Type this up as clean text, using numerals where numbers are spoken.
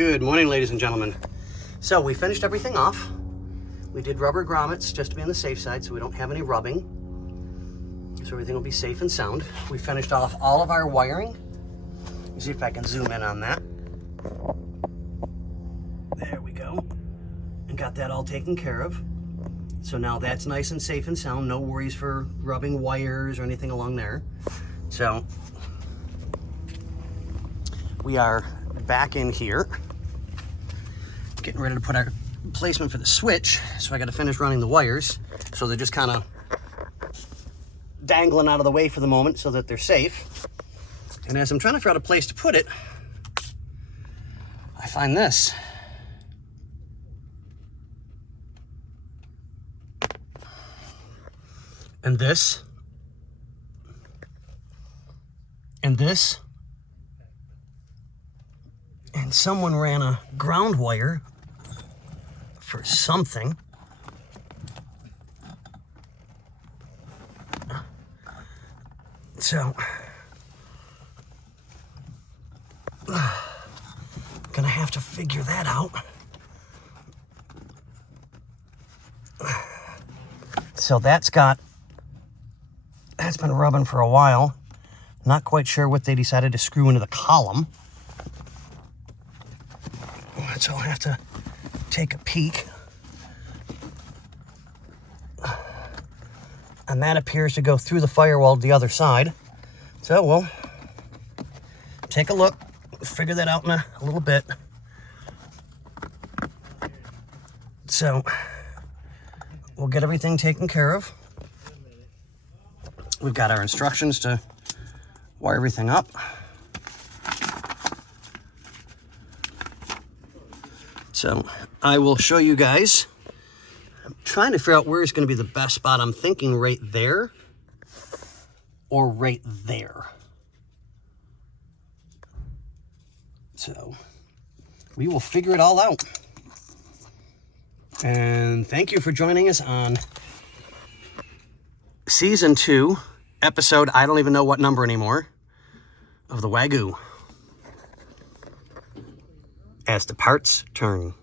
Good morning, ladies and gentlemen. So we finished everything off. We did rubber grommets just to be on the safe side so we don't have any rubbing. So everything will be safe and sound. We finished off all of our wiring. Let me see if I can zoom in on that. There we go. And got that all taken care of. So now that's nice and safe and sound. No worries for rubbing wires or anything along there. So we are back in here, getting ready to put our placement for the switch. So I got to finish running the wires. So they're just kind of dangling out of the way for the moment so that they're safe. And as I'm trying to figure out a place to put it, I find this. And this. And this. And someone ran a ground wire for something. So, gonna have to figure that out. So that's been rubbing for a while. Not quite sure what they decided to screw into the column. So I'll have to take a peek. And that appears to go through the firewall to the other side. So we'll take a look, figure that out in a little bit. So we'll get everything taken care of. We've got our instructions to wire everything up. So I will show you guys. I'm trying to figure out where is going to be the best spot. I'm thinking right there or right there. So we will figure it all out. And thank you for joining us on Season 2, episode, I don't even know what number anymore, of the Wagyu. As the parts turn.